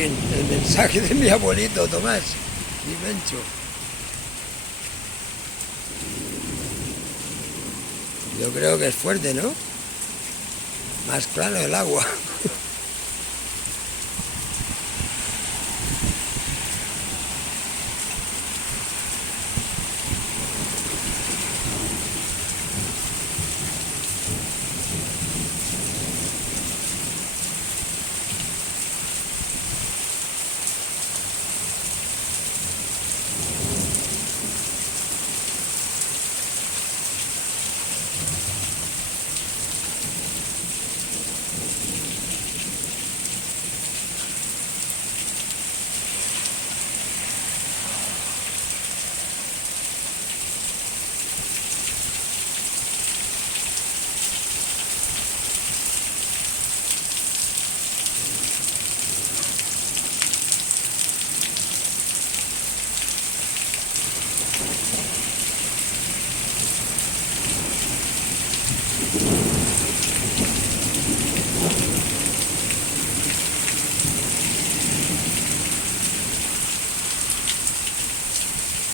fin, el mensaje de mi abuelito Tomás y Mencho. Yo creo que es fuerte, ¿no? Más claro el agua.